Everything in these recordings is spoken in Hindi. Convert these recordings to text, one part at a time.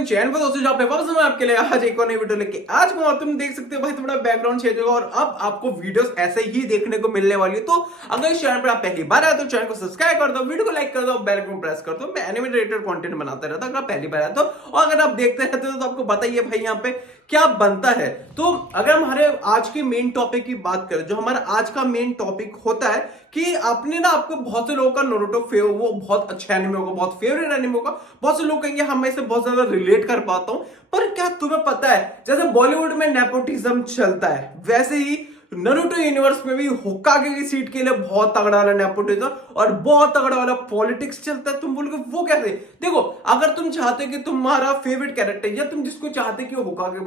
अपने चैनल पर दोस्तों जहाँ पे वापस मैं आपके लिए आज एक और नई वीडियो लेके आज को तुम देख सकते हो भाई थोड़ा बैकग्राउंड चेंज होगा और अब आपको वीडियोस ऐसे ही देखने को मिलने वाली है। तो अगर इस चैनल पर आप पहली बार आए तो चैनल को सब्सक्राइब कर दो, वीडियो को लाइक कर दो, बेल आइकन प्रेस कर दो। मैं एनिमे रिलेटेड कंटेंट बनाता रहता हूं अगर आप पहली बार आए तो, और अगर आप देखते रहते हो तो आपको बताइए भाई यहाँ पे क्या बनता है। तो अगर हमारे आज के मेन टॉपिक की बात करें, जो हमारा आज का मेन टॉपिक होता है कि आपने ना आपको बहुत से लोगों का नारुतो वो बहुत अच्छा एनिमे होगा, बहुत फेवरेट एनिमे होगा, बहुत से लोग कहेंगे हम इससे बहुत ज्यादा रिलेट कर पाता हूं। पर क्या तुम्हें पता है जैसे बॉलीवुड में नेपोटिज्म चलता है वैसे ही नारुतो यूनिवर्स में भी होकागे की सीट के लिए बहुत तगड़ा वाला नेपोटिज्म और बहुत तगड़ा वाला पॉलिटिक्स चलता है। तुम बोलोगे वो कैसे? देखो, अगर तुम चाहते कि तुम्हारा फेवरेट कैरेक्टर या तुम जिसको चाहते कि वो होकागे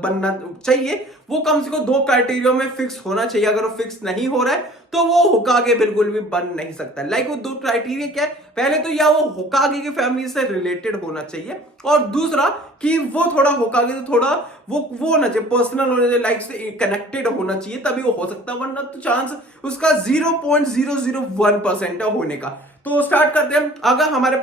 बनना चाहिए, वो कम से कम 2 क्राइटेरिया में फिक्स होना चाहिए। अगर वो फिक्स नहीं हो रहा है तो वो होकागे बिल्कुल भी बन नहीं सकता। लाइक वो 2 क्राइटेरिया क्या है? पहले तो या वो होकागे की फैमिली से रिलेटेड होना चाहिए, और दूसरा कि वो थोड़ा होकागे से थोड़ा वो होना चाहिए, पर्सनल होना चाहिए, लाइक से कनेक्टेड होना चाहिए, तभी वो हो सकता है, वरना तो चांस उसका 0.001% है होने का। तो स्टार्ट करते हैं। अगर हमारे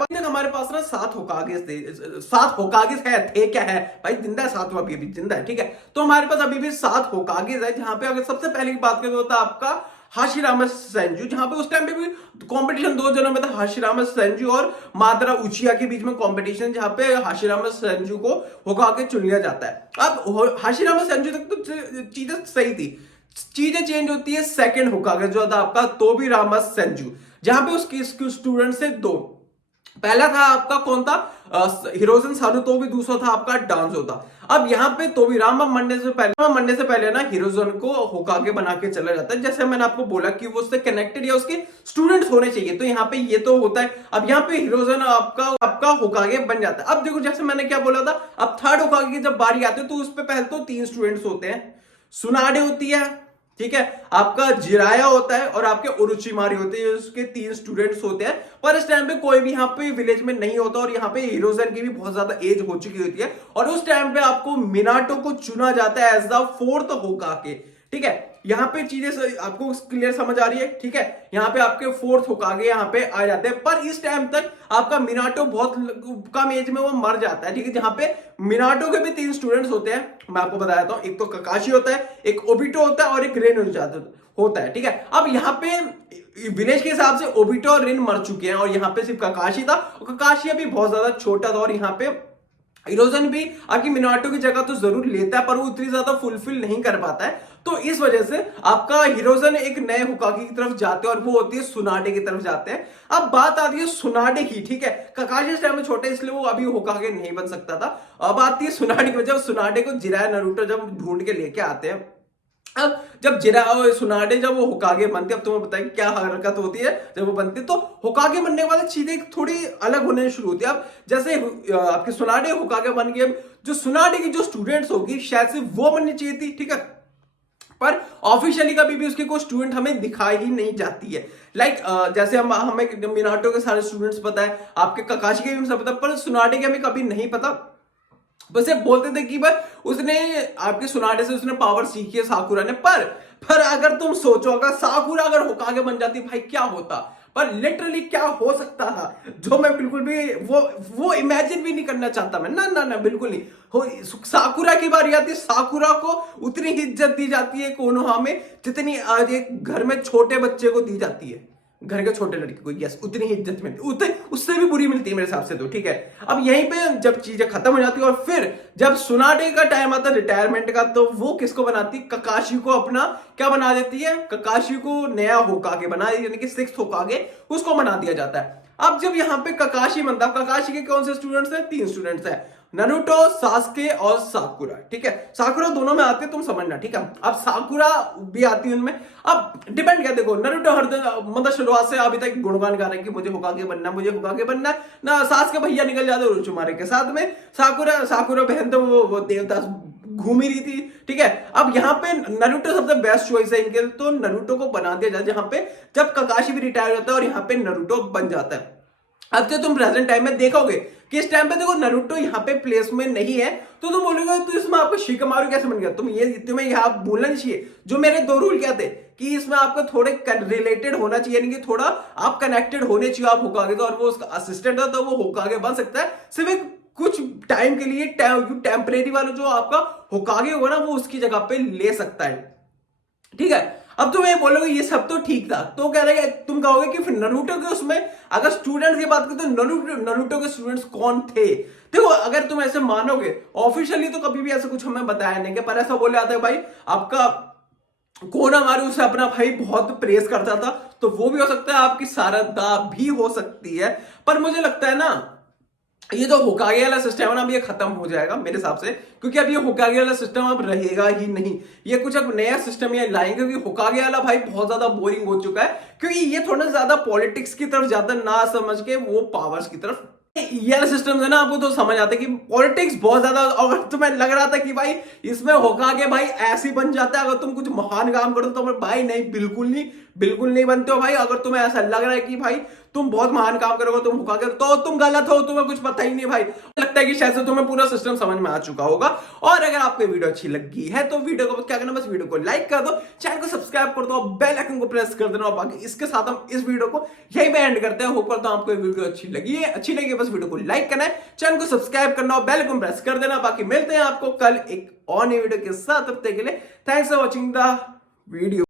पास ना 7 होकागे थे, 7 होकागे थे क्या है भाई, जिंदा है 7वां अभी जिंदा है, ठीक है। तो हमारे पास अभी भी 7 होकागे है, जहां पे अगर सबसे पहले की बात करें तो आपका हाशिरामा सेंजू, जहां पे उस टाइम पे भी कंपटीशन 2 जनों में था, हाशिरामा सेंजू और मादरा उचिया के बीच में कंपटीशन, जहां पे हाशिरामा सेंजू को होकागे चुन लिया जाता है। अब हाशिरामा सेंजू तक तो चीजें सही थी, चीजें चेंज होती है सेकंड होकागे जो था आपका तोबिरामा सेंजू, जहां पे उसके स्टूडेंट से 2, पहला था आपका कौन था, हिरोजन सारुतोबी, दूसरा था आपका डांजो था। अब यहाँ पे तोबिरामा मरने से पहले ना हिरोजन को होकागे बना के चला जाता है, जैसे मैंने आपको बोला कि वो उससे कनेक्टेड या उसके स्टूडेंट्स होने चाहिए, तो यहाँ पे ये तो होता है। अब यहाँ पे हिरोजन आपका होकागे बन जाता है। अब देखो, जैसे मैंने क्या बोला था, अब थर्ड होकागे की जब बारी आती है तो उस पर पहले तो 3 स्टूडेंट्स होते हैं, सुनाडे होती है, ठीक है, आपका जिराया होता है और आपके उरुचिमारी होते हैं, उसके 3 स्टूडेंट्स होते हैं। पर इस टाइम पे कोई भी यहाँ पे विलेज में नहीं होता, और यहाँ पे हिरोजन की भी बहुत ज्यादा एज हो चुकी होती है, और उस टाइम पे आपको मिनाटो को चुना जाता है एज द 4th होकागे, ठीक है। यहाँ पे चीजें आपको क्लियर समझ आ रही है, ठीक है। यहाँ पे आपके 4th होकागे यहाँ पे आ जाते हैं, पर इस टाइम तक आपका मिनाटो बहुत कम एज में वो मर जाता है, ठीक है। जहां पे मिनाटो के भी 3 स्टूडेंट्स होते हैं, मैं आपको बताया था, एक तो ककाशी होता है, एक ओबिटो होता है और एक रेन होता है, ठीक है। अब यहाँ पे विलेज के हिसाब से ओबिटो और रेन मर चुके हैं, और यहाँ पे सिर्फ ककाशी था, और ककाशी अभी बहुत ज्यादा छोटा था, और यहाँ पे हिरोजन भी आपकी मिनाटो की जगह तो जरूर लेता है, पर वो उतनी ज्यादा फुलफिल नहीं कर पाता है। तो इस वजह से आपका हिरोजन एक नए होकागे की तरफ जाते हैं, और वो होती है सुनाडे की तरफ जाते हैं। अब बात आती है सुनाडे की, ठीक है। ककाशी इस टाइम में छोटे इसलिए वो अभी होकागे नहीं बन सकता था। अब आती है सुनाडे की वजह, सुनाडे को जिराया नारुतो जब ढूंढ के लेके आते हैं। अब जब सुनाडे जब वो होकागे बनते, अब तुम्हें बताएं क्या हरकत होती है जब वो बनते, तो होकागे बनने के बाद चीजें थोड़ी अलग होने शुरू होती है। अब जैसे आपके सुनाडे होकागे बन गए, जो सुनाडे की जो स्टूडेंट्स होगी शायद से वो बननी चाहिए थी, ठीक है, पर ऑफिशियली कभी भी उसके कोई स्टूडेंट हमें दिखाई ही नहीं जाती है। लाइक जैसे हमें मिनाटो के सारे स्टूडेंट्स पता है, आपके ककाशी के भी सब पता है, पर सुनाडे के हमें कभी नहीं पता। बस ये बोलते थे कि भाई उसने आपके सुनाडे से उसने पावर सीखी है साकुरा ने, पर अगर तुम सोचो अगर साकुरा अगर होकागे बन जाती भाई क्या होता, पर लिटरली क्या हो सकता था, जो मैं बिल्कुल भी वो इमेजिन भी नहीं करना चाहता मैं, ना ना ना बिल्कुल नहीं हो। साकुरा की बारी आती है, साकुरा को उतनी ही इज्जत दी जाती है कोनोहा में जितनी एक घर में छोटे बच्चे को दी जाती है, घर के छोटे लड़के को, यस, उतनी ही इज्जत मिलती, उससे भी बुरी मिलती है मेरे हिसाब से तो, ठीक है। अब यहीं पे जब चीजें खत्म हो जाती है, और फिर जब सुनाडे का टाइम आता है रिटायरमेंट का, तो वो किसको बनाती, ककाशी को अपना क्या बना देती है, ककाशी को नया होकागे बना, यानी कि 6th होकागे उसको बना दिया जाता है। अब जब यहाँ पे ककाशी बनता, ककाशी के कौन से स्टूडेंट्स हैं, 3 स्टूडेंट्स हैं, नारुतो, सास्के और साकुरा, ठीक है। साकुरा दोनों में आते तुम समझना, ठीक है। अब साकुरा भी आती है उनमें। अब डिपेंड क्या, देखो नारुतो हर मतलब शुरुआत से अभी तक गुणगान गा रहे हैं कि मुझे होकागे बनना, मुझे होकागे बनना ना। सास्के भैया निकल जाते उरोचिमारे के साथ में, साकुरा बहन तो वो देवदास घूम ही रही थी, ठीक है। अब यहाँ पे नारुतो सबसे बेस्ट चॉइस है इनके, तो नारुतो को बना दिया जाए, जहां पे जब ककाशी भी रिटायर होता है और यहाँ पे नारुतो बन जाता है। अब तो तुम प्रेजेंट टाइम में देखोगे कि इस टाइम पे देखो नारुतो यहाँ पे प्लेस में नहीं है, तो तुम बोलोगे तो इसमें आपको शिकामारु कैसे बन गया। तुम्हें यहाँ बोलना नहीं चाहिए, जो मेरे 2 रूल क्या थे कि इसमें आपको थोड़े रिलेटेड होना चाहिए, यानी कि थोड़ा आप कनेक्टेड होने चाहिए आप होकागे तो, और वो उसका असिस्टेंट है तो वो होकागे बन सकता है सिर्फ एक कुछ टाइम के लिए टेम्परेरी वाला जो आपका होकागे होगा ना वो उसकी जगह पे ले सकता है, ठीक है। अब तुम ये बोलोगे ये सब तो ठीक था, तो कह रहे तुम कहोगे कि फिर नरूटो के उसमें अगर स्टूडेंट्स की बात करें तो नरूटो के स्टूडेंट्स कौन थे? देखो अगर तुम ऐसे मानोगे, ऑफिशियली तो कभी भी ऐसा कुछ हमें बताया नहीं, पर ऐसा बोले जाता है भाई आपका कोनामारू उसे अपना भाई बहुत प्रेस करता था, तो वो भी हो सकता है, आपकी सारदा भी हो सकती है। पर मुझे लगता है ना ये जो होकागे वाला सिस्टम है ना अब ये खत्म हो जाएगा मेरे हिसाब से, क्योंकि अब ये होकागे वाला सिस्टम अब रहेगा ही नहीं। ये कुछ अब नया सिस्टम ये लाएंगे, क्योंकि होकागे वाला भाई बहुत ज्यादा बोरिंग हो चुका है, क्योंकि ये थोड़ा ज्यादा पॉलिटिक्स की तरफ ज्यादा ना समझ के वो पावर्स की तरफ, ये वाला सिस्टम है ना आपको तो समझ आता है कि पॉलिटिक्स बहुत ज्यादा। अगर तुम्हें लग रहा था कि भाई इसमें होकागे भाई ऐसे ही बन जाता है अगर तुम कुछ महान काम करो, तो भाई नहीं, बिल्कुल नहीं बनते हो भाई। अगर तुम्हें ऐसा लग रहा है कि भाई तुम बहुत महान काम करोगे, तुम होकागे, तो तुम गलत हो, तुम्हें कुछ पता ही नहीं भाई। लगता है कि शायद से तुम्हें पूरा सिस्टम समझ में आ चुका होगा। और अगर आपको वीडियो अच्छी लगी है तो वीडियो को क्या करना, बस वीडियो को लाइक कर दो, चैनल को सब्सक्राइब कर दो, बेल आइकन को प्रेस कर देना। बाकी इसके साथ हम इस वीडियो को यही पे एंड करते हैं। होप करता हूं आपको वीडियो अच्छी लगी बस वीडियो को लाइक करना है, चैनल को सब्सक्राइब करना और बेल आइकन प्रेस कर देना। बाकी मिलते हैं आपको कल एक और नई वीडियो के साथ, तब तक के लिए thanks for watching the video.